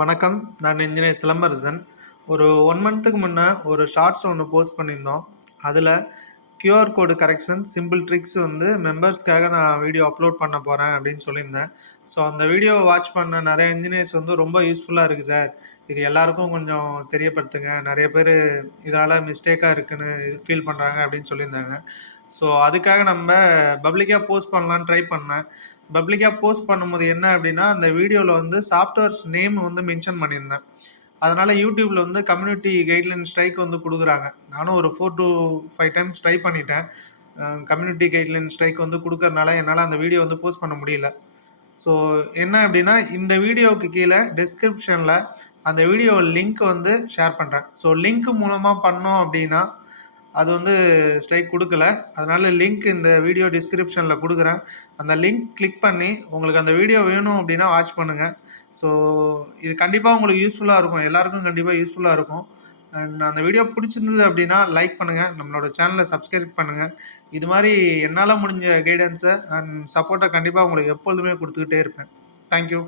வணக்கம். நான் இன்ஜினியர் சிலம்பரசன். ஒரு 1 மந்த்துக்கு முன்ன ஒரு ஷார்ட்ஸ் ஒண்ணு போஸ்ட் பண்ணியிருந்தோம். அதில QR code correction simple tricks வந்து மெம்பர்ஸ்க்காக நான் வீடியோ அப்லோட் பண்ண போறேன் அப்படின்னு சொல்லியிருந்தேன். ஸோ அந்த வீடியோவ வாட்ச் பண்ண நெறைய இன்ஜினியர்ஸ் வந்து ரொம்ப யூஸ்ஃபுல்லா இருக்கு சார். இது எல்லாருக்கும் கொஞ்சம் தெரியப்படுத்துங்க. நெறைய பேரு இதனால மிஸ்டேக்கா இருக்குன்னு ஃபீல் பண்றாங்க அப்படின்னு சொல்லியிருந்தாங்க. ஸோ அதுக்காக நம்ப பப்ளிக்கா போஸ்ட் பண்ணலான்னு ட்ரை பண்ணேன். பப்ளிக்கா போஸ்ட் பண்ணும்போது என்ன அப்படின்னா, அந்த வீடியோல வந்து சாஃப்ட்வேர்ஸ் நேம் வந்து மென்ஷன் பண்ணியிருந்தேன். அதனால YouTubeல வந்து கம்யூனிட்டி கைட்லைன் ஸ்ட்ரைக் வந்து குடுக்குறாங்க. நானும் ஒரு 4 டூ 5 டைம்ஸ் ட்ரை பண்ணிட்டேன். கம்யூனிட்டி கைட்லைன் ஸ்ட்ரைக் வந்து குடுக்கறனால என்னால அந்த வீடியோ வந்து போஸ்ட் பண்ண முடியல. ஸோ என்ன அப்படின்னா, இந்த வீடியோவுக்கு கீழ டிஸ்கிரிப்ஷன்ல அந்த வீடியோ லிங்க் வந்து ஷேர் பண்றேன். ஸோ லிங்க் மூலமா பண்ணோம் அப்படின்னா, அது வந்து ஸ்ட்ரைக் குடுக்கல. அதனால லிங்க் இந்த வீடியோ டிஸ்கிரிப்ஷன்ல குடுக்குறேன். அந்த லிங்க் கிளிக் பண்ணி உங்களுக்கு அந்த வீடியோ வேணும் அப்படின்னா வாட்ச் பண்ணுங்க. ஸோ இது கண்டிப்பா உங்களுக்கு யூஸ்ஃபுல்லா இருக்கும். எல்லாருக்கும் கண்டிப்பா யூஸ்ஃபுல்லா இருக்கும். அண்ட் அந்த வீடியோ புடிச்சிருந்தது அப்படின்னா லைக் பண்ணுங்க. நம்மளோட சேனல சப்ஸ்கிரைப் பண்ணுங்க. இது மாரி என்னால முடிஞ்ச கைடன்ஸ அண்ட் சப்போர்ட்ட கண்டிப்பா உங்களுக்கு எப்பொழுதுமே குடுத்துக்கிட்டே இருப்பேன். Thank you.